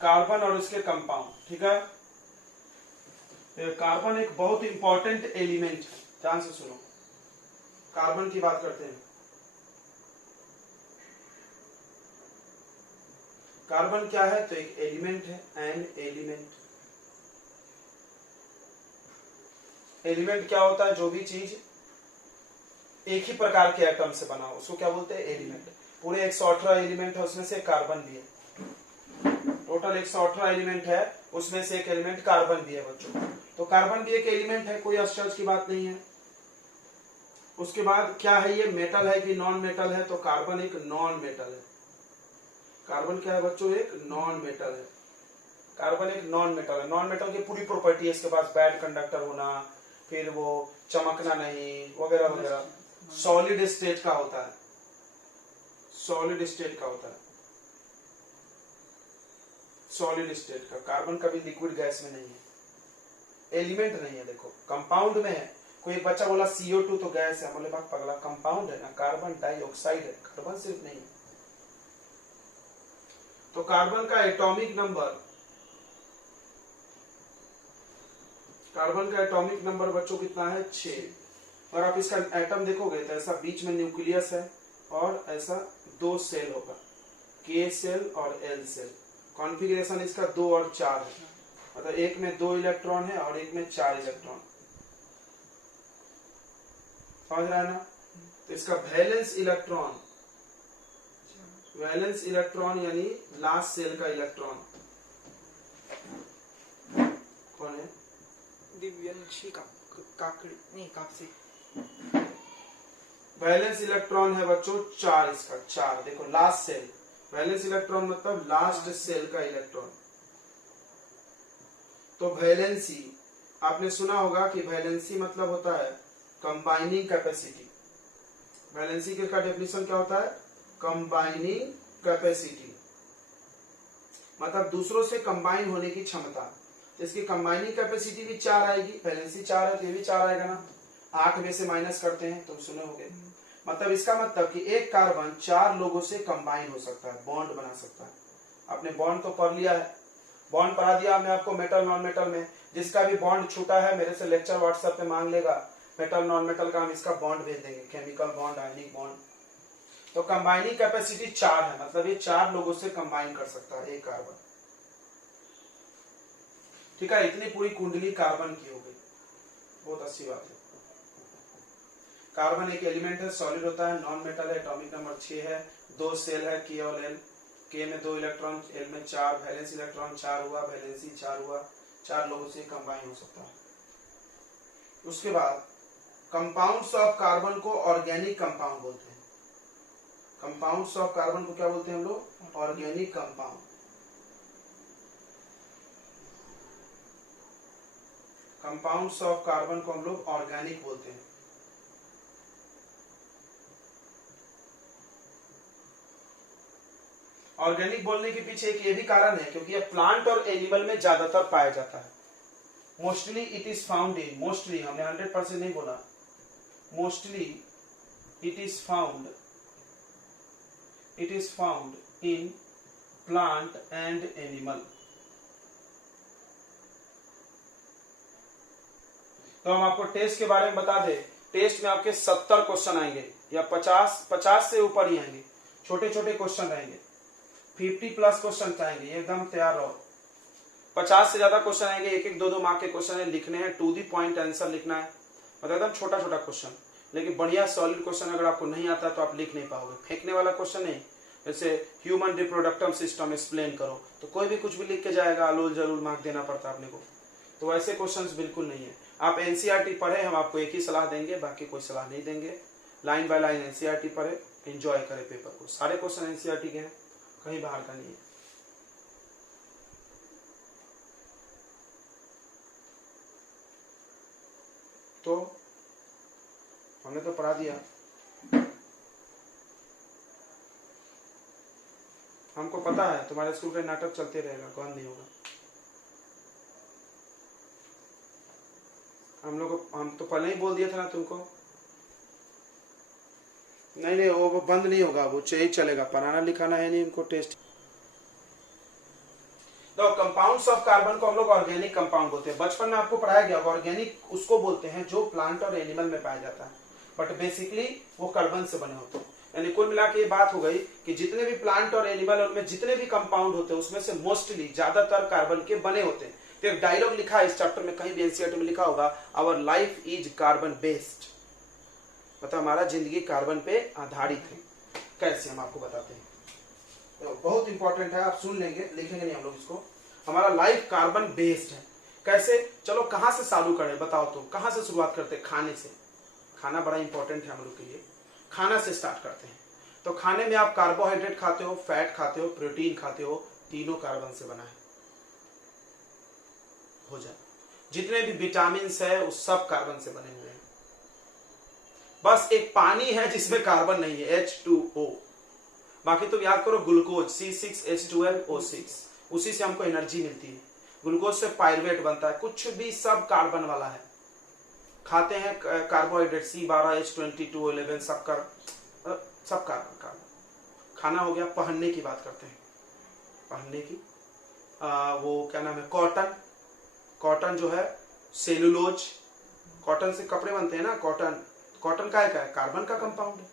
Carbon और उसके compound, ठीक है। कार्बन एक बहुत इंपॉर्टेंट एलिमेंट है, ध्यान से सुनो। कार्बन की बात करते हैं। कार्बन क्या है? तो एक एलिमेंट है, एन एलिमेंट। एलिमेंट क्या होता है? जो भी चीज एक ही प्रकार के एटम से बना हो उसको क्या बोलते हैं? एलिमेंट। पूरे 118 एलिमेंट है, उसमें से कार्बन भी है। टोटल 118 एलिमेंट है, उसमें से एक एलिमेंट कार्बन भी है बच्चों। तो कार्बन भी एक एलिमेंट है, कोई आश्चर्य की बात नहीं है। उसके बाद क्या है? ये मेटल है कि नॉन मेटल है? तो कार्बन एक नॉन मेटल है। कार्बन क्या है बच्चों? एक नॉन मेटल है। कार्बन एक नॉन मेटल है। नॉन मेटल की पूरी प्रॉपर्टी है इसके पास, बैड कंडक्टर होना, फिर वो चमकना नहीं, वगैरह वगैरह। सॉलिड स्टेट का होता है, सॉलिड स्टेट का होता है, सॉलिड स्टेट का। कार्बन कभी लिक्विड गैस में नहीं है, एलिमेंट नहीं है। देखो कंपाउंड में है। कोई एक बच्चा बोला CO2 तो गैस है, बोले बात पगला, कंपाउंड है ना, कार्बन डाइऑक्साइड है, कार्बन सिर्फ नहीं। तो कार्बन का एटॉमिक नंबर, कार्बन का एटॉमिक नंबर बच्चों कितना है? 6। और आप इसका एटम देखोगे तो ऐसा बीच में न्यूक्लियस है और ऐसा 2 सेल होगा, K सेल और L सेल। कॉन्फ़िगरेशन इसका 2 और 4 है, मतलब एक में 2 इलेक्ट्रॉन है और एक में 4 इलेक्ट्रॉन। समझ रहा है ना? तो इसका वैलेंस इलेक्ट्रॉन, वैलेंस इलेक्ट्रॉन यानी लास्ट सेल का इलेक्ट्रॉन कौन है? दिव्यांशी काकड़ी नहीं, कापसी। वैलेंस इलेक्ट्रॉन है बच्चों 4, इसका 4। देखो लास्ट सेल, वैलेंस इलेक्ट्रॉन मतलब लास्ट सेल का इलेक्ट्रॉन। तो वैलेंसी आपने सुना होगा कि वैलेंसी मतलब होता है कंबाइनिंग कैपेसिटी। वैलेंसी का डेफिनेशन क्या होता है? कंबाइनिंग कैपेसिटी, मतलब दूसरों से कंबाइन होने की क्षमता। इसकी कंबाइनिंग कैपेसिटी भी 4 आएगी, वैलेंसी 4 है तो ये भी 4 आएगा ना। 8 में से माइनस करते हैं, तुम सुने होगे। मतलब इसका मतलब कि एक कार्बन 4 लोगों से कंबाइन हो सकता है, बॉन्ड बना सकता है। आपने बॉन्ड तो पढ़ लिया है, बॉन्ड पढ़ा दिया मैं आपको मेटल नॉन मेटल में। जिसका भी बॉन्ड छूटा है मेरे से लेक्चर व्हाट्सएप पे मांग लेगा, मेटल नॉन मेटल का हम इसका बॉन्ड भेज देंगे, केमिकल बॉन्ड, आयनिक बॉन्ड। तो कंबाइनिंग कैपेसिटी 4 है, मतलब ये 4 लोगों से कंबाइन कर सकता है एक कार्बन। ठीक है, इतनी पूरी कुंडली कार्बन की हो गई, बहुत अच्छी बात है। कार्बन एक एलिमेंट है, सॉलिड होता है, नॉन मेटल है, एटॉमिक नंबर 6 है, 2 सेल है, K और L। K में 2 इलेक्ट्रॉन, L में 4, वैलेंस इलेक्ट्रॉन 4 हुआ, वैलेंसी 4 हुआ, 4 लोगों से कंबाइन हो सकता है। उसके बाद कंपाउंड्स ऑफ कार्बन को ऑर्गेनिक कंपाउंड बोलते हैं। कंपाउंड्स ऑफ कार्बन को क्या बोलते हैं हम लोग? Organic compound. Compounds of carbon को हम लोग ऑर्गेनिक बोलते हैं। ऑर्गेनिक बोलने के पीछे एक ये भी कारण है क्योंकि ये प्लांट और एनिमल में ज्यादातर पाया जाता है। Mostly it is found in, mostly हमने 100% नहीं बोला, mostly it is found in plant and animal. तो हम आपको टेस्ट के बारे में बता दें, टेस्ट में आपके 70 क्वेश्चन आएंगे या 50 से ऊपर ही आएंगे, छोटे छोटे क्वेश्चन रहेंगे। 50+ क्वेश्चन आएंगे, एकदम तैयार रहो। 50 से ज्यादा क्वेश्चन आएंगे, 1-1, 2-2 मार्क के क्वेश्चन है, लिखने हैं, टू दी पॉइंट आंसर लिखना है, मतलब एकदम छोटा छोटा क्वेश्चन। लेकिन बढ़िया सॉलिड क्वेश्चन अगर आपको नहीं आता तो आप लिख नहीं पाओगे, फेंकने वाला क्वेश्चन नहीं। जैसे ह्यूमन रिप्रोडक्टिव सिस्टम एक्सप्लेन करो, तो कोई भी कुछ भी लिख के जाएगा, अलोल जरूर मार्क देना पड़ता है अपने को। तो ऐसे क्वेश्चंस बिल्कुल नहीं है। आप एनसीईआरटी पढ़े, हम आपको एक ही सलाह देंगे, बाकी कोई सलाह नहीं देंगे। लाइन बाय लाइन एनसीईआरटी पढ़े, एंजॉय करें पेपर को। सारे क्वेश्चन एनसीईआरटी के हैं, कहीं बाहर का नहीं है। तो हमने तो पढ़ा दिया, हमको पता है तुम्हारे स्कूल का नाटक चलते रहेगा, बंद नहीं होगा। हम तो पहले ही बोल दिया था ना तुमको। नहीं वो बंद नहीं होगा, वो यही चलेगा, पढ़ाना लिखाना है नहीं इनको, टेस्ट। तो कंपाउंड्स ऑफ कार्बन को हम लोग ऑर्गेनिक कंपाउंड बोलते हैं। बचपन में आपको पढ़ाया गया ऑर्गेनिक उसको बोलते हैं जो प्लांट और एनिमल में पाया जाता है, बट बेसिकली वो कार्बन से बने होते हैं। यानी कुल मिला के ये बात हो गई कि जितने भी प्लांट और एनिमल उनमें जितने भी कंपाउंड होते हैं उसमें से मोस्टली ज्यादातर कार्बन के बने होते हैं। तो एक डायलॉग लिखा है इस चैप्टर में, कहीं भी एनसीईआरटी में लिखा होगा, our life is carbon based, मतलब हमारा जिंदगी कार्बन पे आधारित है। कैसे हम आपको बताते हैं, तो बहुत इंपॉर्टेंट है, आप सुन लेंगे, लिखेंगे नहीं हम लोग इसको। हमारा लाइफ कार्बन बेस्ड है। कैसे, चलो कहां से चालू करें बताओ, तो कहां से शुरुआत करते हैं? खाने से। खाना बड़ा इंपॉर्टेंट है हम लोग के लिए, खाना से स्टार्ट करते हैं। तो खाने में आप कार्बोहाइड्रेट खाते हो, फैट खाते हो, प्रोटीन खाते हो, तीनों कार्बन से बना है। हो जाए जितने भी विटामिन है वो सब कार्बन से बने हुए हैं। बस एक पानी है जिसमें कार्बन नहीं है, H2O। बाकी तुम याद करो ग्लूकोज C6H12O6, उसी से हमको एनर्जी मिलती है। ग्लूकोज से पायरुवेट बनता है, कुछ भी सब कार्बन वाला है। खाते हैं कार्बोहाइड्रेट C12H22O11, सब कार्बन। खाना हो गया। पहनने की बात करते हैं, पहनने की वो क्या नाम है, कॉटन। कॉटन जो है सेलुलोज, कॉटन से कपड़े बनते हैं ना। कॉटन का है कार्बन का कंपाउंड है,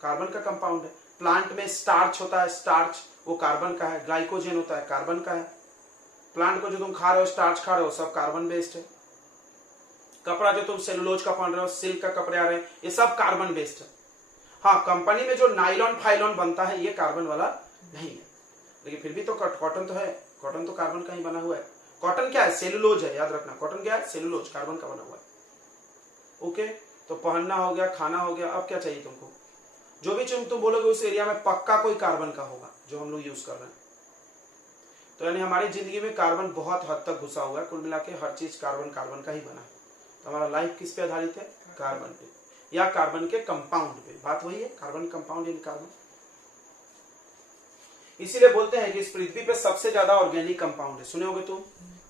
कार्बन का कंपाउंड है। प्लांट में स्टार्च होता है, स्टार्च वो कार्बन का है। ग्लाइकोजन होता है, कार्बन का है। प्लांट को जो तुम खा रहे हो, स्टार्च खा रहे हो, सब कार्बन बेस्ड है। कपड़ा जो तुम सेलुलोज का पहन रहे हो, सिल्क का कपड़े आ रहे हैं, ये सब कार्बन बेस्ड है। हाँ, कंपनी में जो नाइलॉन फाइलॉन बनता है ये कार्बन वाला नहीं है, लेकिन फिर भी तो कॉटन तो है, कॉटन तो कार्बन का ही बना हुआ है। कॉटन क्या है? सेलुलोज है, याद रखना। कॉटन क्या है? सेलुलोज, कार्बन का बना हुआ है। ओके, तो पहनना हो गया, खाना हो गया। अब क्या चाहिए तुमको? जो भी तुम बोलोगे उस एरिया में पक्का कोई कार्बन का होगा जो हम लोग यूज कर रहे हैं। तो यानी हमारी जिंदगी में कार्बन बहुत हद तक घुसा हुआ है। कुल मिला के हर चीज कार्बन का ही बना है। तो हमारा लाइफ किस पे आधारित है? कार्बन पे, या कार्बन के कंपाउंड पे। बात वही है, कार्बन कंपाउंड यानी कार्बन। इसीलिए बोलते हैं कि इस पृथ्वी पे सबसे ज्यादा ऑर्गेनिक कंपाउंड है। सुने होगे तुम,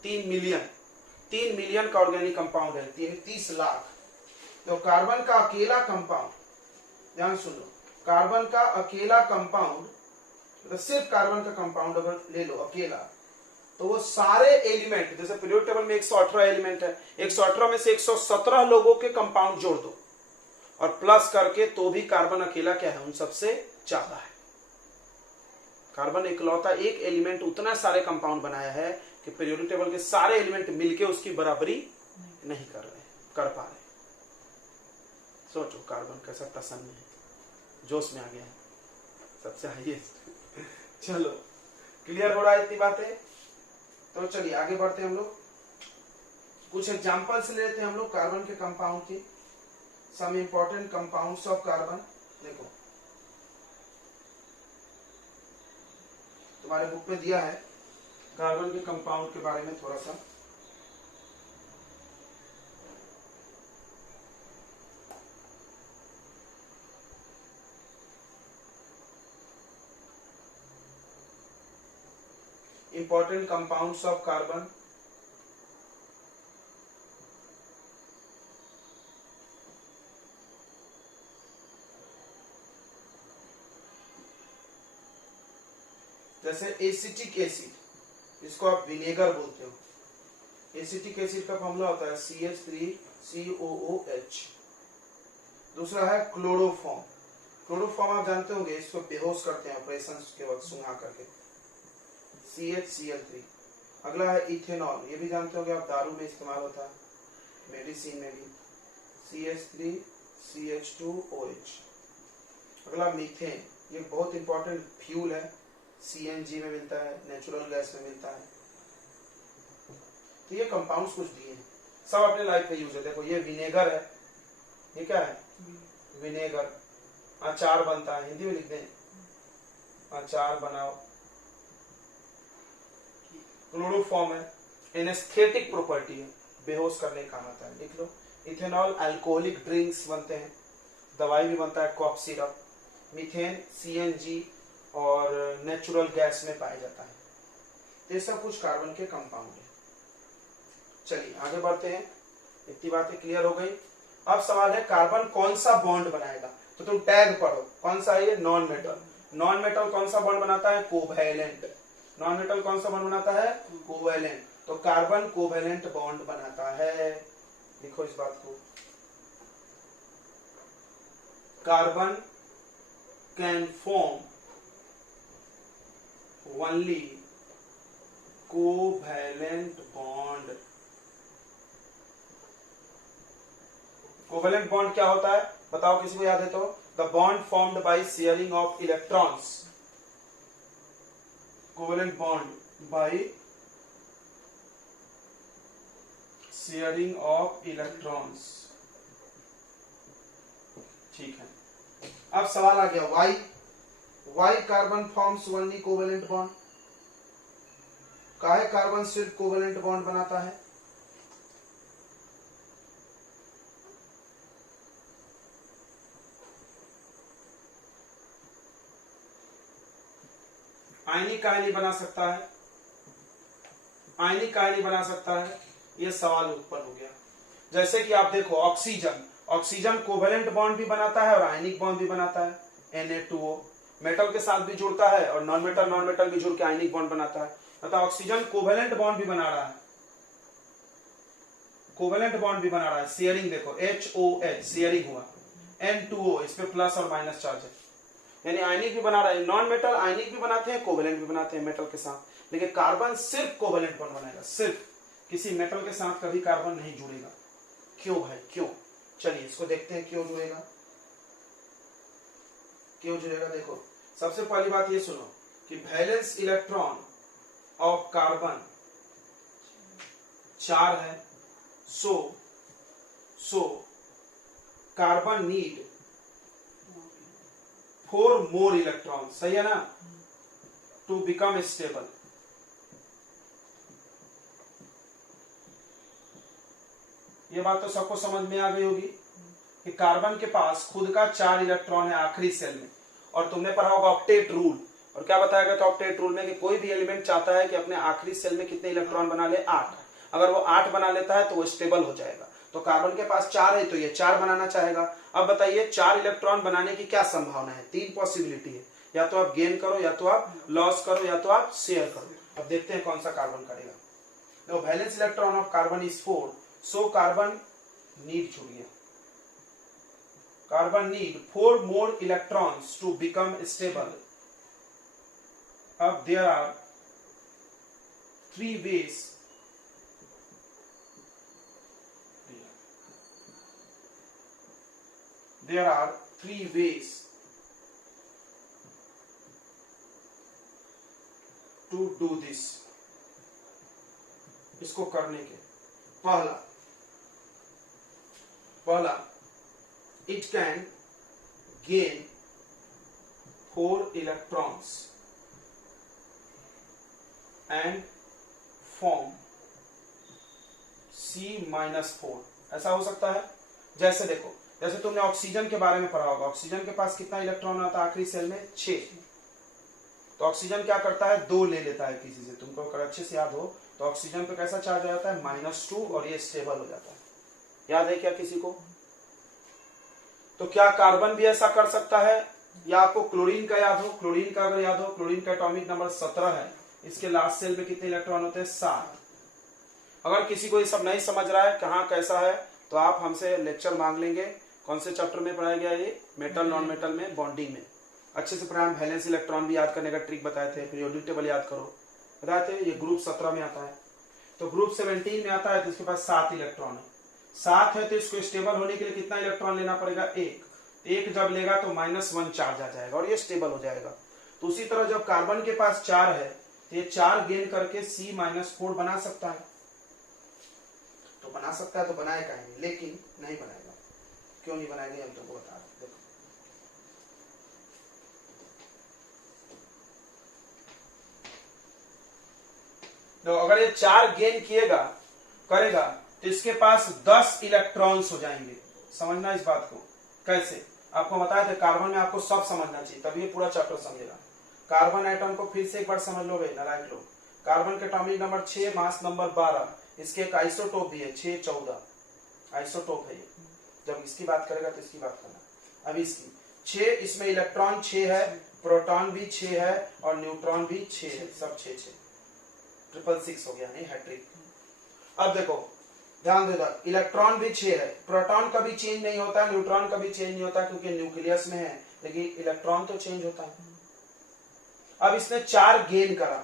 3 मिलियन का ऑर्गेनिक कंपाउंड है, 30 लाख। तो कार्बन का अकेला कंपाउंड, ध्यान सुन लो, कार्बन का अकेला कंपाउंड, तो सिर्फ कार्बन का कंपाउंड अगर ले लो अकेला, तो वो सारे एलिमेंट, जैसे पीरियोडिक टेबल में 118 एलिमेंट है, 118 में से 117 लोगों के कंपाउंड जोड़ दो और प्लस करके, तो भी कार्बन अकेला क्या है? उन सबसे ज्यादा है। कार्बन इकलौता एक एलिमेंट उतना सारे कंपाउंड बनाया है कि पीरियोडिक टेबल के सारे एलिमेंट मिलके उसकी बराबरी नहीं कर पा रहे। सोचो कार्बन कैसा प्रसन्न है, जोश में आ गया है, सबसे हाईएस्ट। चलो, क्लियर हो रहा है इतनी बातें? तो चलिए आगे बढ़ते हैं हम लोग। कुछ एग्जांपल्स लेते हैं हम लोग कार्बन के कंपाउंड की। Some important compounds of carbon. देखो तुम्हारे बुक में दिया है कार्बन के कंपाउंड के बारे में थोड़ा सा। Important compounds of carbon. जैसे एसिटिक एसिड, इसको आप विनेगर बोलते हो। एसिटिक एसिड का फॉर्मूला होता है CH3COOH। दूसरा है क्लोरोफॉर्म। क्लोरोफॉर्म आप जानते होंगे, इसको बेहोश करते हैं ऑपरेशन के वक्त सुंघा करके, CHCl3। अगला है इथेनॉल, ये भी जानते होंगे आप, दारू में इस्तेमाल होता है, मेडिसिन में भी, CH3CH2OH। अगला मीथेन, ये बहुत इंपॉर्टेंट फ्यूल है, CNG में मिलता है, नेचुरल गैस में मिलता है। तो ये कंपाउंड्स कुछ दिए हैं, सब अपने लाइफ पे यूज है। देखो ये विनेगर है, ये क्या है? विनेगर। अचार बनता है, हिंदी में लिख दें, अचार बनाओ। क्लोरोफॉर्म है, एनेस्थेटिक प्रॉपर्टी है, बेहोश करने का काम आता है, लिख लो। इथेनॉल अल्कोहलिक ड्रिंक्स बनते हैं, दवाई भी बनता है, कॉफ सिरप। मीथेन CNG और नेचुरल गैस में पाया जाता है। ये सब कुछ कार्बन के कंपाउंड है। चलिए आगे बढ़ते हैं, इतनी बातें क्लियर हो गई। अब सवाल है कार्बन कौन सा बॉन्ड बनाएगा? तो तुम टैग पढ़ो, कौन सा है ये? Non metal. नॉन मेटल कौन सा बॉन्ड बनाता है? कोवैलेंट। नॉन मेटल कौन सा बॉन्ड बनाता है? कोवेलेंट। तो कार्बन कोवेलेंट बॉन्ड बनाता है। लिखो इस बात को, carbon can form only covalent bond. Covalent bond क्या होता है बताओ, किसी को याद है तो? The bond formed by sharing of electrons. Covalent bond by sharing of electrons. ठीक है, अब सवाल आ गया why carbon forms only covalent bond. काहे कार्बन सिर्फ कोवेलेंट बॉन्ड बनाता है? आयनिक काहे नहीं बना सकता है? आयनिक काहे नहीं बना सकता है? यह सवाल उत्पन्न हो गया। जैसे कि आप देखो, ऑक्सीजन कोवेलेंट बॉन्ड भी बनाता है और आयनिक बॉन्ड भी बनाता है, Na2O। मेटल के साथ भी जुड़ता है और नॉन मेटल भी जुड़ के आयनिक बॉन्ड बनाता है। मतलब ऑक्सीजन कोवेलेंट बॉन्ड भी बना रहा है, कोवेलेंट बॉन्ड भी बना रहा है। शेयरिंग देखो, HOH शेयरिंग हुआ, N2O इस पे प्लस और माइनस चार्ज है, यानी आयनिक भी बना रहा है। नॉन मेटल आयनिक भी बनाते हैं, कोवेलेंट भी बनाते हैं मेटल के साथ, लेकिन कार्बन सिर्फ कोवेलेंट बॉन्ड बनाएगा, सिर्फ। किसी मेटल के साथ कभी कार्बन नहीं जुड़ेगा। क्यों भाई, क्यों? चलिए इसको देखते हैं क्यों जुड़ेगा। क्यों जुड़ेगा देखो, सबसे पहली बात ये सुनो कि वैलेंस इलेक्ट्रॉन ऑफ कार्बन 4 है। सो कार्बन नीड 4 मोर इलेक्ट्रॉन, सही है ना, टू बिकम स्टेबल। ये बात तो सबको समझ में आ गई होगी कि कार्बन के पास खुद का 4 इलेक्ट्रॉन है आखिरी सेल में। और तुमने पढ़ा होगा ऑक्टेट रूल, और क्या बताया गया था ऑक्टेट रूल में कि कोई भी एलिमेंट चाहता है कि अपने आखिरी सेल में कितने इलेक्ट्रॉन बना ले, 8। अगर वो 8 बना लेता है तो वो स्टेबल हो जाएगा। तो कार्बन के पास 4 है तो ये 4 बनाना चाहेगा। अब बताइए 4 इलेक्ट्रॉन बनाने की क्या संभावना है? 3 पॉसिबिलिटी है, या तो आप गेन करो, या तो आप लॉस करो, या तो आप शेयर करो। अब देखते हैं कौन सा कार्बन करेगा। तो valence electron of carbon is 4, so carbon need, छूटिए, carbon need 4 more electrons to become stable. अब there are 3 ways to do this, इसको करने के। पहला it can gain 4 electrons and form C-4। ऐसा हो सकता है। जैसे देखो, जैसे तुमने ऑक्सीजन के बारे में पढ़ा होगा, ऑक्सीजन के पास कितना इलेक्ट्रॉन होता है आखिरी सेल में? 6। तो ऑक्सीजन क्या करता है? 2 ले लेता है किसी से। तुमको अगर अच्छे से याद हो तो ऑक्सीजन पे कैसा चार्ज आ जाता है? -2, और ये स्टेबल हो जाता है। याद है क्या किसी को? तो क्या कार्बन भी ऐसा कर सकता है? या आपको क्लोरीन का याद हो? क्लोरीन का अगर याद हो, क्लोरीन का एटॉमिक नंबर 17 है। इसके लास्ट सेल में कितने इलेक्ट्रॉन होते हैं? 7। अगर किसी को ये सब नहीं समझ रहा है कहाँ कैसा है, तो आप हमसे लेक्चर मांग लेंगे। कौन से चैप्टर में पढ़ाया गया ये? मेटल नॉन मेटल में, बॉन्डिंग में अच्छे से पढ़ाया। वैलेंस इलेक्ट्रॉन भी याद करने का ट्रिक बताए थे, पीरियोडिक टेबल याद करो बताए थे। ये ग्रुप 17 में आता है। तो ग्रुप 17 में आता है तो इसके पास 7 इलेक्ट्रॉन है। 7 है तो इसको स्टेबल होने के लिए कितना इलेक्ट्रॉन लेना पड़ेगा? 1 जब लेगा तो -1 चार्ज आ जाएगा और ये स्टेबल हो जाएगा। तो उसी तरह जब कार्बन के पास 4 है तो ये 4 गेन करके C-4 बना सकता है। तो बना सकता है तो बनाएगा नहीं, लेकिन नहीं बनाएगा। क्यों नहीं बनाएगा हम तुमको बता रहे हैं। देखो तो अगर ये 4 गेन करेगा तो इसके पास 10 इलेक्ट्रॉन्स हो जाएंगे। समझना इस बात को। कैसे? आपको बताया था कार्बन में आपको सब समझना चाहिए, तभी ये पूरा चैप्टर समझेगा। कार्बन आइटम को फिर से एक बार समझ लो भाई, नारायण लोग। कार्बन के एटॉमिक नंबर 6, मास नंबर 12। इसके एक आइसोटोप भी है 614, आइसोटोप है ये। जब इसकी बात करेगा तो इसकी बात करना। अब इसकी 6, इसमें इलेक्ट्रॉन 6 है, प्रोटॉन भी 6 है और न्यूट्रॉन भी 6 है, सब 6 666 हो गया, नहीं हैट्रिक। अब देखो ध्यान दो, इलेक्ट्रॉन भी 6 है, प्रोटॉन कभी चेंज नहीं होता, न्यूट्रॉन कभी चेंज नहीं होता क्योंकि न्यूक्लियस में है, लेकिन इलेक्ट्रॉन तो चेंज होता है। अब इसने 4 गेन करा,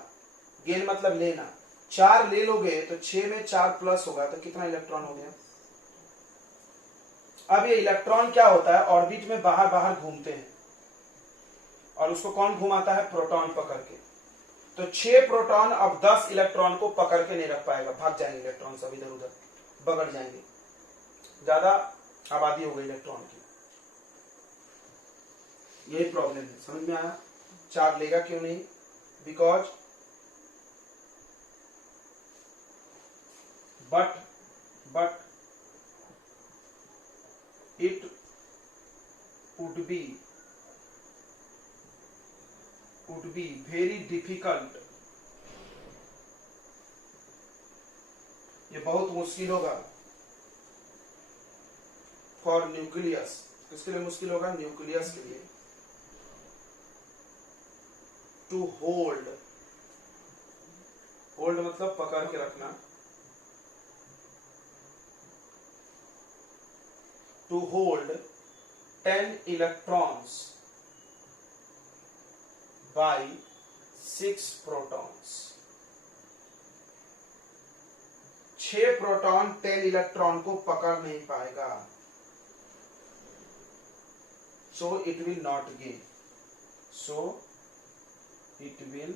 गेन मतलब लेना, 4 ले लोगे तो 6 में 4 प्लस होगा तो कितना इलेक्ट्रॉन हो गया। अब ये इलेक्ट्रॉन क्या होता है, ऑर्बिट में बाहर बाहर घूमते हैं और उसको कौन घुमाता है, प्रोटॉन पकड़ के। तो 6 प्रोटॉन अब 10 इलेक्ट्रॉन को पकड़ के नहीं रख पाएगा, भाग जाएंगे इलेक्ट्रॉन सब इधर उधर, बगड़ जाएंगे, ज्यादा आबादी हो गई इलेक्ट्रॉन की। यही प्रॉब्लम है, समझ में आया। 4 लेगा क्यों नहीं, because but it would be very difficult, ये बहुत मुश्किल होगा फॉर न्यूक्लियस, किसके लिए मुश्किल होगा, न्यूक्लियस के लिए, टू होल्ड, होल्ड मतलब पकड़ के रखना, to hold 10 electrons by 6 protons, 6 proton 10 electron को पकड़ नहीं पाएगा, so it will not gain, so it will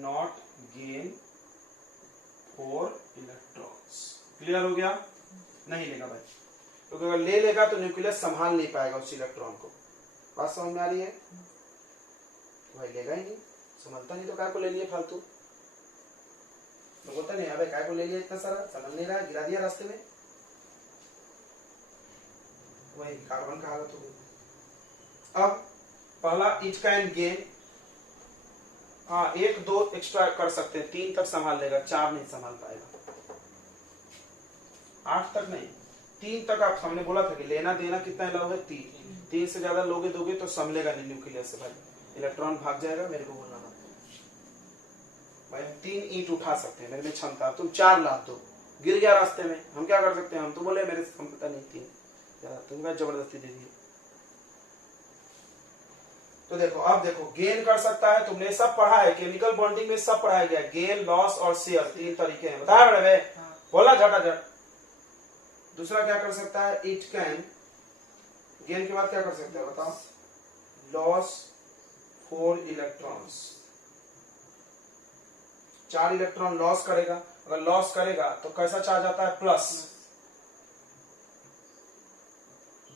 not gain 4 electrons। Clear हो गया, नहीं लेगा भाई, क्योंकि अगर ले लेगा तो न्यूक्लियस संभाल नहीं पाएगा उस इलेक्ट्रॉन को। बात समझ में आ रही है, भाई लेगा ही नहीं, संभालता नहीं तो काय को ले लिए फालतू, तो बोलता नहीं अबे काय को ले लिया इतना सारा, समझ नहीं रहा, गिरा दिया रास्ते में, वही कार्बन का हालत हो गई। अब पहला इट कैन गेन, हाँ 1 2 एक्स्ट्रा कर सकते हैं, 3 तक संभाल लेगा, 4 नहीं संभाल पाएगा, 8 तक नहीं, 3 तक। आप हमने बोला था कि लेना देना कितना अलाउ है, 3 से ज्यादा लोगे दोगे तो संभलेगा नहीं न्यूक्लियस से, भाई इलेक्ट्रॉन भाग जाएगा, मेरे को बोलना मत भाई, हम 3 ईंट उठा सकते हैं, मेरे में क्षमता, तुम 4 लाद दो, गिर गया रास्ते में, हम क्या कर सकते हैं, हम तो बोले मेरे से क्षमता नहीं 3 ज्यादा, तुमने जबरदस्ती दे दी। तो देखो अब देखो गेन कर सकता है, तुमने सब पढ़ा है, केमिकल बॉन्डिंग में सब पढ़ाया गया, गेन लॉस और शेयर 3 तरीके हैं, बताया बड़े बोला झटाझट। दूसरा क्या कर सकता है, इट कैन, गेन के बाद क्या कर सकता है बताओ, लॉस 4 इलेक्ट्रॉन्स, 4 इलेक्ट्रॉन लॉस करेगा, अगर लॉस करेगा तो कैसा चार्ज आता है, प्लस,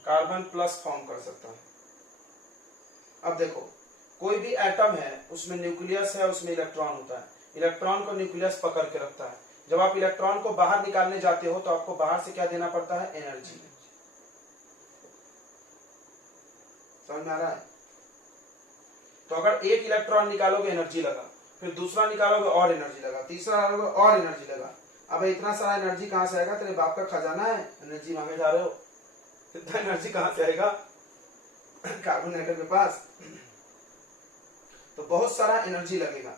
कार्बन प्लस फॉर्म कर सकता है। अब देखो कोई भी एटम है उसमें न्यूक्लियस है, उसमें इलेक्ट्रॉन होता है, इलेक्ट्रॉन को न्यूक्लियस पकड़ के रखता है, जब आप इलेक्ट्रॉन को बाहर निकालने जाते हो तो आपको बाहर से क्या देना पड़ता है, एनर्जी। समझ में आ रहा है, तो अगर 1 इलेक्ट्रॉन निकालोगे एनर्जी लगा, फिर दूसरा निकालोगे और एनर्जी लगा, तीसरा निकालोगे और एनर्जी लगा, अब इतना सारा एनर्जी कहां से आएगा, तेरे बाप का खजाना है, एनर्जी मांगे जा रहे हो, इतना एनर्जी कहां से आएगा कार्बन एटम के पास, तो बहुत सारा एनर्जी लगेगा।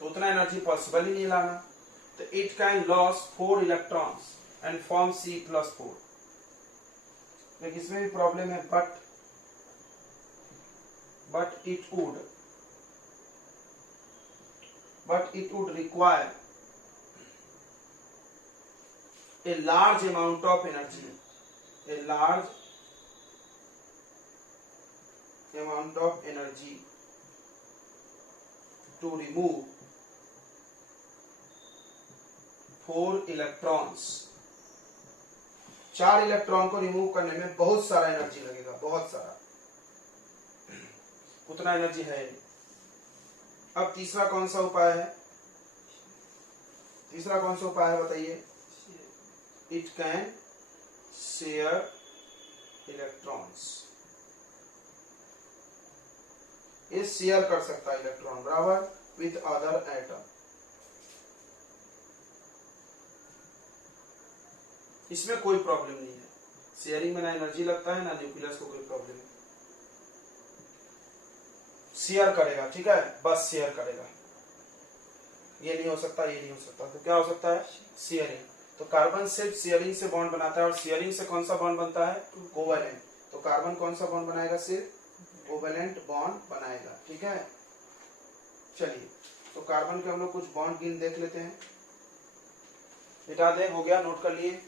तो उतना एनर्जी पॉसिबल ही नहीं लाना, तो it can loss 4 electrons and form C+4। लेकिन इसमें भी प्रॉब्लम है, but it would require a large amount of energy, a large amount of energy to remove 4 electrons. 4 electron को रिमूव करने में बहुत सारा एनर्जी लगेगा, बहुत सारा, उतना एनर्जी है। अब तीसरा कौन सा उपाय है, तीसरा कौन सा उपाय है बताइए, इट कैन शेयर इलेक्ट्रॉन्स। ये शेयर कर सकता है इलेक्ट्रॉन, बराबर, विथ अदर एटम। इसमें कोई प्रॉब्लम नहीं है, शेयरिंग में ना एनर्जी लगता है ना न्यूक्लियस को कोई प्रॉब्लम है। शेयर करेगा, ठीक है, बस शेयर करेगा, ये नहीं हो सकता, ये नहीं हो सकता, तो क्या हो सकता है, शेयरिंग। तो कार्बन सिर्फ शेयरिंग से बॉन्ड बनाता है, और शेयरिंग से कौन सा बॉन्ड बनता है, कोवेलेंट। तो कार्बन कौन सा बॉन्ड बनाएगा, सिर्फ कोवेलेंट बॉन्ड बनाएगा, ठीक है। चलिए, तो कार्बन के हम लोग कुछ बॉन्ड गिन देख लेते हैं, मिटा दे, हो गया, नोट कर लिए।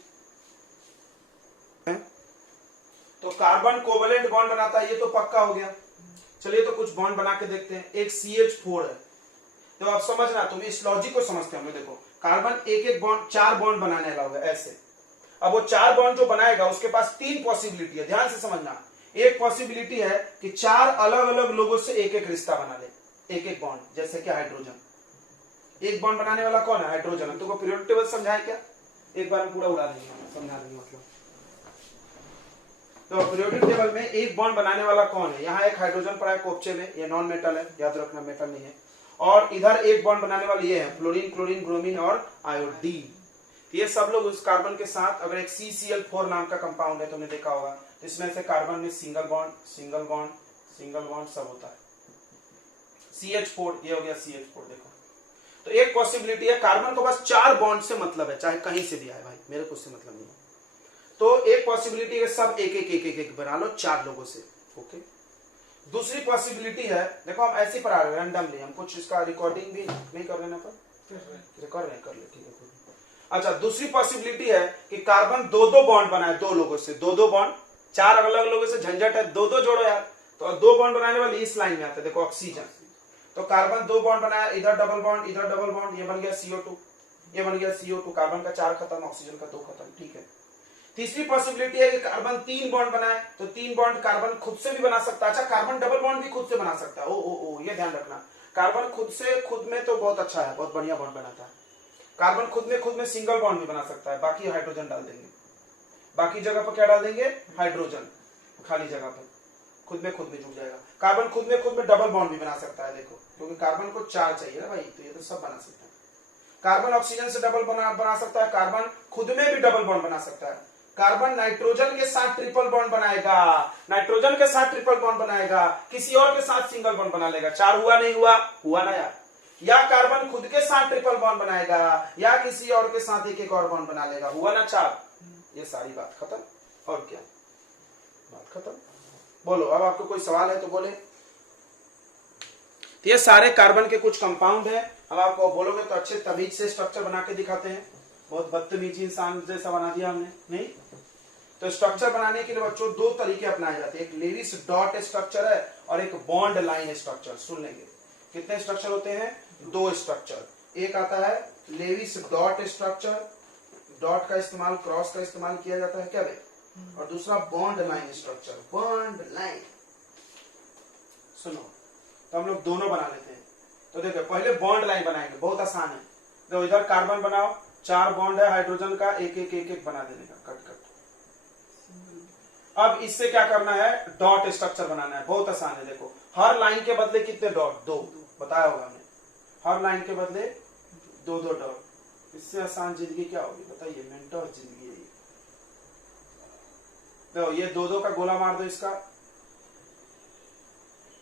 तो कार्बन कोवेलेंट बॉन्ड बनाता है, ये तो पक्का हो गया। चलिए, तो कुछ बॉन्ड बना के देखते हैं। एक CH4 है, तो आप समझना, तुम इस लॉजिक को समझते हो। देखो, कार्बन एक एक बॉन्ड, 4 बॉन्ड बनाने वाला होगा ऐसे। अब वो 4 बॉन्ड जो बनाएगा उसके पास 3 पॉसिबिलिटी है, ध्यान से समझना। एक पॉसिबिलिटी है कि 4 अलग अलग लोगों से एक एक रिश्ता बना ले, एक एक बॉन्ड, जैसे कि हाइड्रोजन। एक बॉन्ड बनाने वाला कौन है, हाइड्रोजन। तुमको पीरियोडिक टेबल समझाए क्या, एक बार में पूरा उड़ा देंगे, समझा देंगे मतलब। तो पीरियोडिक टेबल में एक बॉन्ड बनाने वाला कौन है, यहाँ एक हाइड्रोजन पड़ा है कोपचे में, ये नॉन मेटल है, याद रखना, मेटल नहीं है। और इधर एक बॉन्ड बनाने वाले ये है, फ्लोरीन, क्लोरीन, ब्रोमीन और आयोडीन। ये सब लोग उस कार्बन के साथ, अगर एक CCl4 नाम का कंपाउंड है, तुमने देखा होगा, तो इसमें से कार्बन में single bond, single bond, single bond सब होता है। CH4, ये हो गया CH4, देखो। तो एक पॉसिबिलिटी है, कार्बन को बस 4 बॉन्ड से मतलब है, चाहे कहीं से भी आए भाई, मेरे को उससे मतलब नहीं है। तो एक पॉसिबिलिटी है सब एक एक एक एक एक बना लो 4 लोगों से, ओके। दूसरी पॉसिबिलिटी है, देखो हम ऐसे पढ़ा रहे हैं रैंडमली, हम कुछ इसका रिकॉर्डिंग भी नहीं कर रहे ना, पर कर रहे, कर ले, ठीक है। अच्छा, दूसरी पॉसिबिलिटी है कि कार्बन 2-2 बॉन्ड बनाए 2 लोगों से, 2-2 बॉन्ड, 4 अलग लोगों से झंझट है, 2-2 जोड़ो यार। तो 2 बॉन्ड बनाने वाले इस लाइन में आते हैं, देखो ऑक्सीजन। तो कार्बन 2 बॉन्ड बनाया, इधर डबल बॉन्ड, इधर डबल बॉन्ड, ये बन गया CO2, ये बन गया CO2, कार्बन का 4 खत्म, ऑक्सीजन का 2 खत्म, ठीक है। तीसरी पॉसिबिलिटी है कि कार्बन 3 बॉन्ड बनाए, तो 3 बॉन्ड कार्बन खुद से भी बना सकता है। अच्छा, कार्बन डबल बॉन्ड भी खुद से बना सकता है, ओ ये ध्यान रखना। कार्बन खुद में तो बहुत अच्छा है, बहुत बढ़िया बॉन्ड बनाता है। कार्बन खुद में सिंगल बॉन्ड भी बना सकता है, बाकी हाइड्रोजन डाल देंगे, बाकी जगह पर क्या डाल देंगे, हाइड्रोजन, खाली जगह पर खुद में जुड़ जाएगा। कार्बन खुद में डबल बॉन्ड भी बना सकता है, देखो, क्योंकि कार्बन को 4 चाहिए ना भाई, तो ये तो सब बना सकता है। कार्बन ऑक्सीजन से डबल बना सकता है, कार्बन खुद में भी डबल बॉन्ड बना सकता है। कार्बन नाइट्रोजन के साथ ट्रिपल बॉन्ड बनाएगा, नाइट्रोजन के साथ ट्रिपल बॉन्ड बनाएगा, किसी और के साथ सिंगल बॉन्ड बना लेगा। 4 हुआ, नहीं हुआ ना यार। या कार्बन खुद के साथ ट्रिपल बॉन्ड बनाएगा, या किसी और के साथ एक और बॉन्ड बना लेगा, हुआ ना 4। ये सारी बात खत्म, और क्या, बात खत्म। बोलो, अब आपको कोई सवाल है तो बोले। तो ये सारे कार्बन के कुछ कंपाउंड है। अब आपको बोलोगे तो अच्छे तमीज से स्ट्रक्चर बना के दिखाते हैं, बहुत बदतमीजी इंसान जैसा बना दिया हमने, नहीं। तो स्ट्रक्चर बनाने के लिए बच्चों 2 तरीके अपनाए जाते हैं, एक लेविस डॉट स्ट्रक्चर है और एक बॉन्ड लाइन स्ट्रक्चर। सुन लेंगे कितने स्ट्रक्चर होते हैं, 2 स्ट्रक्चर। एक आता है लेविस डॉट स्ट्रक्चर, डॉट का इस्तेमाल, क्रॉस का इस्तेमाल किया जाता है क्या भाई, और दूसरा bond line structure, bond line. सुनो, तो हम लोग दोनों बना लेते हैं। तो देखो, पहले बॉन्ड लाइन बनाएंगे, बहुत आसान है। तो इधर कार्बन बनाओ, 4 बॉन्ड है हाइड्रोजन का, एक एक बना देने का, कट। अब इससे क्या करना है, डॉट स्ट्रक्चर बनाना है, बहुत आसान है। देखो, हर लाइन के बदले कितने डॉट, 2 बताया होगा हमने, हर लाइन के बदले 2-2 डॉट। इससे आसान जिंदगी क्या होगी बताइए, मेंटल जिंदगी है। देखो, ये 2-2 का गोला मार दो इसका,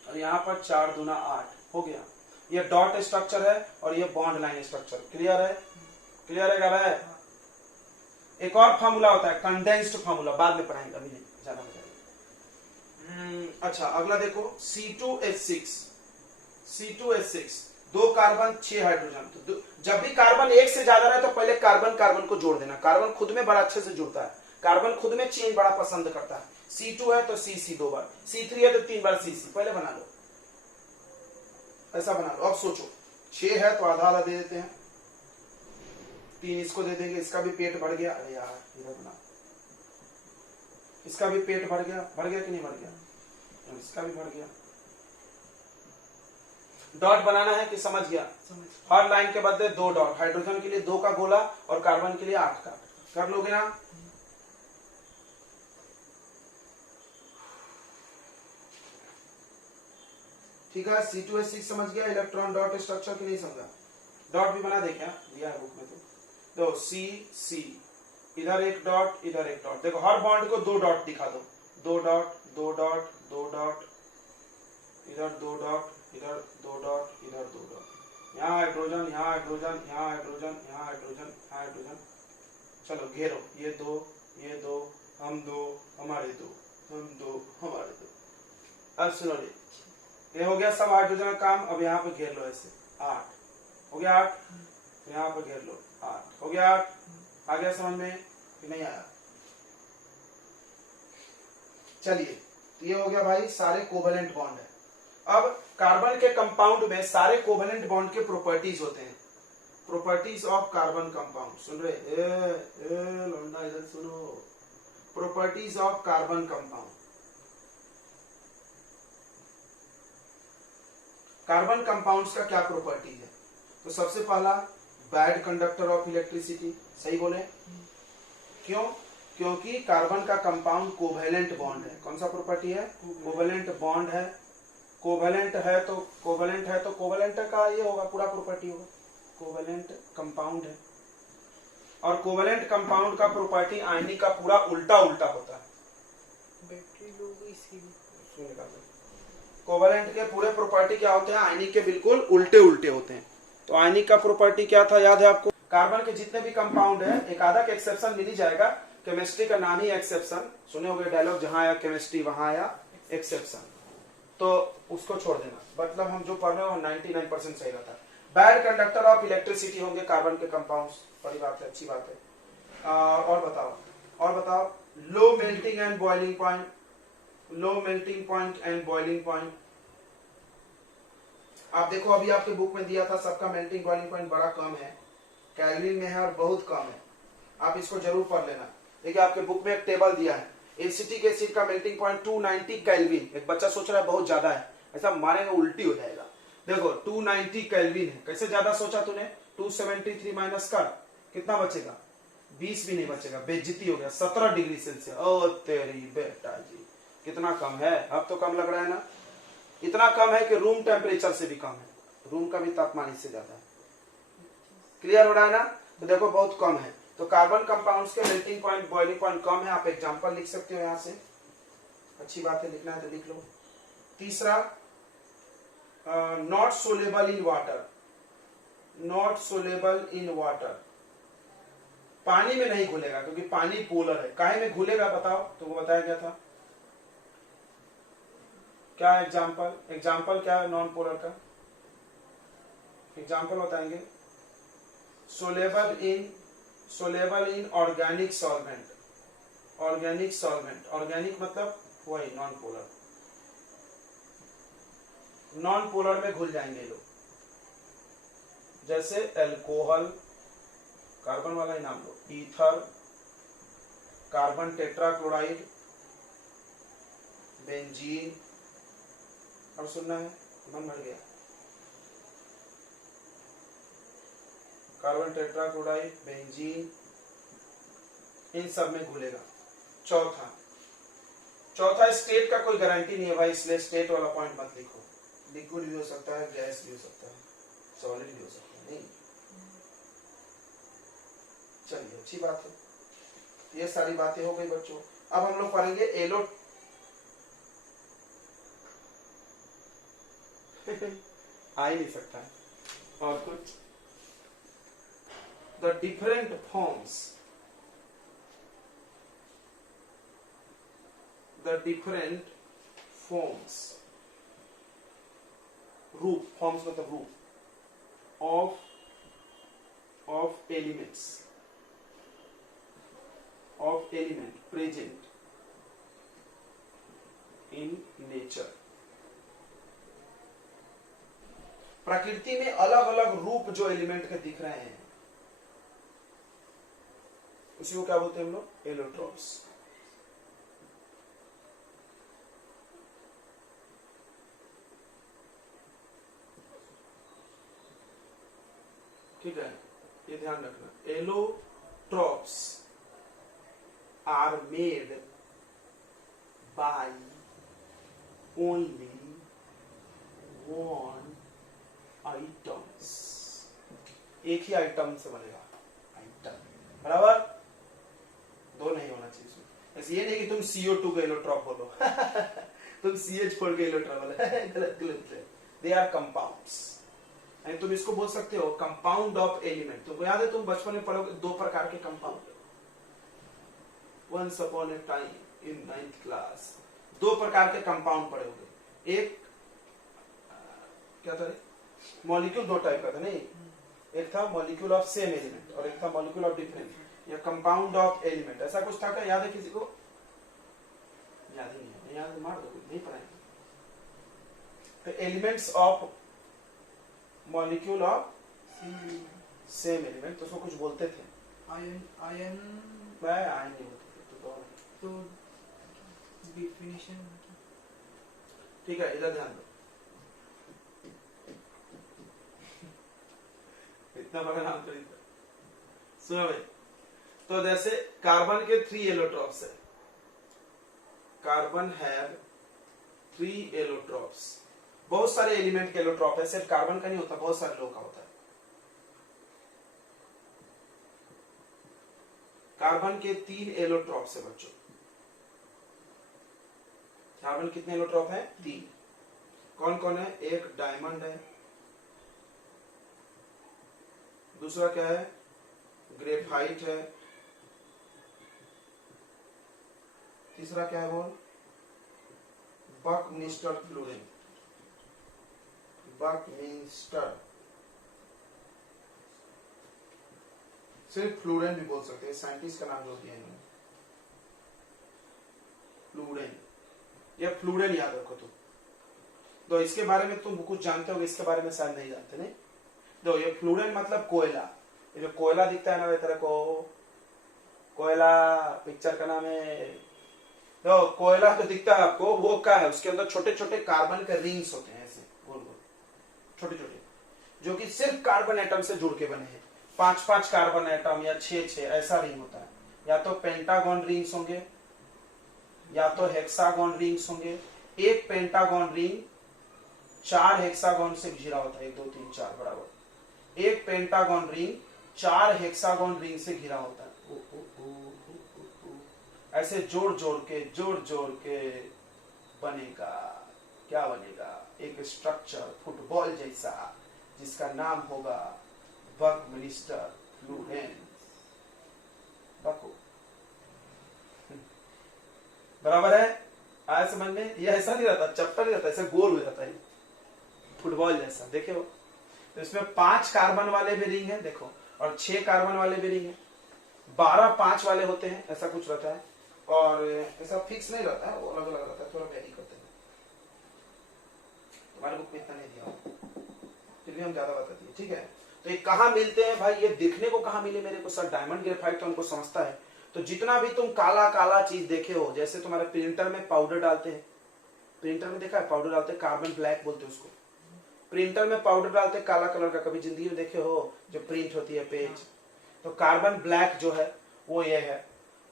और यहां पर 4 दूना 8 हो गया। ये डॉट स्ट्रक्चर है और ये बॉन्ड लाइन स्ट्रक्चर। क्लियर है, क्लियर है क्या है। एक और फार्मूला होता है, कंडेंस्ड फार्मूला, बाद में पढ़ाएंगे, अभी नहीं, ज्यादा हो जाएगा। अच्छा, अगला देखो, C2H6, 2 कार्बन 6 हाइड्रोजन। तो जब भी कार्बन एक से ज्यादा रहे तो पहले कार्बन को जोड़ देना। कार्बन खुद में बड़ा अच्छे से जुड़ता है, कार्बन खुद में चेन बड़ा पसंद करता है। C2 है तो CC 2 बार, C3 है तो 3 बार CC, पहले बना लो, ऐसा बना लो। अब सोचो, 6 है तो आधा दे देते हैं, 3 इसको दे देंगे, इसका भी पेट भर गया। अरे यार, इधर बना, इसका भी पेट भर गया कि नहीं भर गया, इसका भी भर गया। डॉट बनाना है कि समझ गया, हर लाइन के बदले 2 डॉट, हाइड्रोजन के लिए 2 का गोला और कार्बन के लिए 8 का। कर लोगे ना। ठीक है, C2H6 समझ गया इलेक्ट्रॉन डॉट स्ट्रक्चर की नहीं समझा? डॉट भी बना दे क्या, दिया है बुक में तो C C, इधर एक डॉट इधर एक डॉट। देखो हर बॉन्ड को 2 डॉट दिखा दो, 2 डॉट 2 डॉट 2 डॉट, इधर 2 डॉट इधर 2 डॉट इधर 2 डॉट, यहाँ हाइड्रोजन यहाँ हाइड्रोजन यहाँ हाइड्रोजन यहाँ हाइड्रोजन यहाँ हाइड्रोजन। चलो घेरो, ये 2 ये 2 हम 2 हमारे 2 हम 2 हमारे 2। अब सुनो ये हो गया सब हाइड्रोजन का काम। अब यहाँ पे घेर लो ऐसे 8 हो गया 8, यहाँ पे घेर लो 8 हो गया 8। आ गया समझ में कि नहीं आया? चलिए ये हो गया भाई सारे कोवेलेंट बॉन्ड है। अब कार्बन के कंपाउंड में सारे कोवेलेंट बॉन्ड के प्रॉपर्टीज होते हैं, प्रॉपर्टीज ऑफ कार्बन कंपाउंड। सुन रहे लौंडा इधर सुनो, properties of carbon compound. Carbon compounds का क्या प्रॉपर्टीज है? तो सबसे पहला बैड कंडक्टर ऑफ इलेक्ट्रिसिटी, सही बोले? क्यों? क्योंकि कार्बन का कंपाउंड कोवेलेंट बॉन्ड है। कौन सा प्रॉपर्टी है? कोवेलेंट बॉन्ड है। कोवेलेंट है तो कोवेलेंट का ये होगा पूरा प्रॉपर्टी होगा, कोवेलेंट कंपाउंड है। और कोवेलेंट कंपाउंड का प्रॉपर्टी आयनिक का पूरा उल्टा उल्टा होता है। बैटरी लोग इसीलिए कोवेलेंट के पूरे प्रॉपर्टी क्या होते हैं? आयनिक के बिल्कुल उल्टे उल्टे होते हैं। तो आयनिक का प्रॉपर्टी क्या था, याद है आपको? कार्बन के जितने भी कंपाउंड है, एक आधा का एक्सेप्शन मिल ही जाएगा, केमिस्ट्री का नाम ही एक्सेप्शन। सुने होंगे डायलॉग, जहां आया केमिस्ट्री वहां आया एक्सेप्शन, तो उसको छोड़ देना। मतलब हम जो पढ़ रहे हैं वो 99% सही रहता है। बैड कंडक्टर ऑफ इलेक्ट्रिसिटी होंगे कार्बन के कंपाउंड्स, बड़ी बात है, अच्छी बात है। और बताओ low melting and boiling point, low melting point and boiling point. आप देखो अभी आपके बुक में दिया था सबका मेल्टिंग बॉइलिंग पॉइंट बड़ा कम है, केल्विन में है और बहुत कम है। आप इसको जरूर पढ़ लेना। देखिए आपके बुक में एक टेबल दिया है, एसिटिक एसिड का मेल्टिंग पॉइंट 290 केल्विन। एक बच्चा सोच रहा है बहुत ज्यादा है, ऐसा मारेंगे उल्टी हो जाएगा। देखो 290 केल्विन है, कैसे ज्यादा सोचा तूने? 273 माइनस कर, कितना बचेगा? 20 भी नहीं बचेगा, बेइज्जती हो गया। 17 डिग्री सेल्सियस। ओ तेरी बेटा जी, कितना कम है? अब तो कम लग रहा है ना? इतना कम है कि रूम टेम्परेचर से भी कम है, रूम का भी तापमान इससे ज्यादा है। क्लियर हो रहा है ना? तो देखो बहुत कम है। तो कार्बन कंपाउंड्स के मेल्टिंग पॉइंट बॉइलिंग पॉइंट कम है। आप एग्जांपल लिख सकते हो यहां से, अच्छी बात है, लिखना है तो लिख लो। तीसरा not soluble in water, not soluble in water, पानी में नहीं घुलेगा क्योंकि पानी पोलर है। काहे में घुलेगा बताओ? तुमको बताया गया था क्या? एग्जाम्पल क्या है नॉन पोलर का? एग्जाम्पल बताएंगे। Soluble in organic solvent, organic solvent, organic मतलब वही नॉन पोलर, नॉन पोलर में घुल जाएंगे लोग, जैसे एल्कोहल, कार्बन वाला ही नाम लो, ईथर, कार्बन टेट्राक्लोराइड, बेंजीन। और सुनना है, मन भर गया। कार्बन टेट्राक्लोराइड, बेंजीन, इन सब में घुलेगा। चौथा स्टेट का कोई गारंटी नहीं है भाई, इसलिए स्टेट वाला पॉइंट मत लिखो। लिक्विड भी हो सकता है, गैस भी हो सकता है, सॉलिड भी हो सकता है। नहीं, चलिए अच्छी बात है। ये सारी बातें हो गई बच्चों। अब हम लोग पढ़ेंगे एलो आ ही नहीं सकता है और कुछ। The different forms, the different forms, रूप, फॉर्म्स मतलब रूप of elements, of element present in nature. प्रकृति में अलग अलग रूप जो एलिमेंट के दिख रहे हैं उसी को क्या बोलते हैं हम लोग? एलोट्रॉप्स। ठीक है, ये ध्यान रखना। Allotropes are made by only one items, एक ही आइटम से बनेगा आइटम, बराबर, दो नहीं होना चाहिए इसमें। ऐसे ये नहीं कि तुम CO2 का इलेक्ट्रॉन बोलो तुम CH4 का इलेक्ट्रॉन बोलो गलत गलत है। They are compounds. तुम इसको बोल सकते हो कंपाउंड ऑफ एलिमेंट। तुमको याद है तुम बचपन में पढ़ोगे दो प्रकार के compound, once upon a time in 9th class, दो प्रकार के कंपाउंड पढ़ोगे। एक क्या था, मॉलिक्यूल दो टाइप का था नहीं, एक था मॉलिक्यूल ऑफ सेम एलिमेंट और एक था मॉलिक्यूल ऑफ डिफरेंट या कंपाउंड ऑफ एलिमेंट, ऐसा कुछ था क्या, याद है किसी को? याद ही नहीं है, याद मार दो, नहीं पढ़ाएंगे। तो elements of molecule of same element, तो उसको कुछ बोलते थे, आयन आयन मैं आयन नहीं बोलते थे, तो डिफिनेशन ठीक है, इधर ध्यान दो, इतना बड़ा नाम तो नहीं था। सुनो भाई, तो जैसे कार्बन के 3 एलोट्रॉप्स है, कार्बन हैव 3 एलोट्रॉप्स, बहुत सारे एलिमेंट के एलोट्रॉप है, सिर्फ कार्बन का नहीं होता, बहुत सारे लोगों का होता है। कार्बन के 3 एलोट्रॉप्स है बच्चों, कार्बन कितने एलोट्रॉप है? 3। कौन कौन है? एक डायमंड है, दूसरा क्या है? ग्रेफाइट है, तीसरा क्या है बोल? बकमिस्टर फ्लोरीन, बकमिस्टर, सिर्फ फ्लोरीन भी बोल सकते हैं, साइंटिस्ट का नाम जो दिया है फ्लोरीन, या फ्लोरीन याद रखो तुम। तो इसके बारे में तुम कुछ जानते हो, इसके बारे में शायद नहीं जानते, नहीं? तो ये फ्लोरीन मतलब कोयला, ये जो कोयला दिखता है ना तरह को, कोयला पिक्चर का नाम है, तो कोयला तो दिखता है आपको, वो क्या है? उसके अंदर छोटे छोटे कार्बन के रिंग्स होते हैं, ऐसे गोल गोल छोटे छोटे, जो कि सिर्फ कार्बन एटम से जुड़ के बने हैं। 5-5 कार्बन एटम या 6-6 ऐसा रिंग होता है, या तो पेंटागन रिंग्स होंगे या तो हेक्सागन रिंग्स होंगे। एक पेंटागन रिंग 4 हेक्सागन से घिरा होता है, 1 2 3 4 बराबर। एक पेंटागन रिंग 4 हेक्सागन रिंग से घिरा होता है। ऐसे जोड़ जोड़ के बनेगा, क्या बनेगा? एक स्ट्रक्चर फुटबॉल जैसा, जिसका नाम होगा बकमिस्टर फ्लोरीन। बको बराबर है, आया समझ में? ये ऐसा नहीं रहता, चप्टा नहीं रहता, ऐसा गोल हो जाता है, फुटबॉल जैसा, देखे हो? तो इसमें 5 कार्बन वाले भी रिंग है देखो, और 6 कार्बन वाले भी रिंग है, 12 5 वाले होते हैं, ऐसा कुछ रहता है। और ऐसा फिक्स नहीं रहता है, वो अलग अलग रहता है, थोड़ा वेरी करते हैं। तुम्हारे बुक में इतना नहीं दिया, फिर भी हम ज्यादा बता दिए, ठीक है? तो ये कहाँ मिलते हैं भाई? ये दिखने को कहाँ मिले मेरे को? सर डायमंड ग्रेफाइट तो हमको समझता है। तो जितना भी तुम काला काला चीज देखे हो, जैसे तुम्हारे प्रिंटर में पाउडर डालते हैं, प्रिंटर में देखा है पाउडर डालते हैं, कार्बन ब्लैक बोलते हैं उसको। प्रिंटर में पाउडर डालते हैं काला कलर का, कभी जिंदगी में देखे हो? जो प्रिंट होती है पेज, तो कार्बन ब्लैक जो है वो ये है,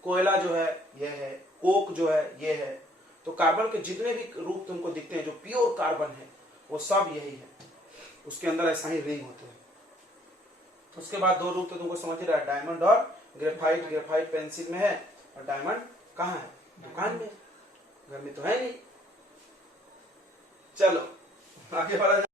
कोयला जो है ये है, कोक जो है ये है। तो कार्बन के जितने भी रूप तुमको दिखते हैं जो प्योर कार्बन है, वो सब यही है, उसके अंदर ऐसा ही रिंग होते हैं। उसके बाद 2 रूप तो तुमको समझ ही रहा है, डायमंड और ग्रेफाइट। ग्रेफाइट पेंसिल में है और डायमंड कहाँ है? दुकान में, घर में तो है नहीं। चलो आगे बढ़ा।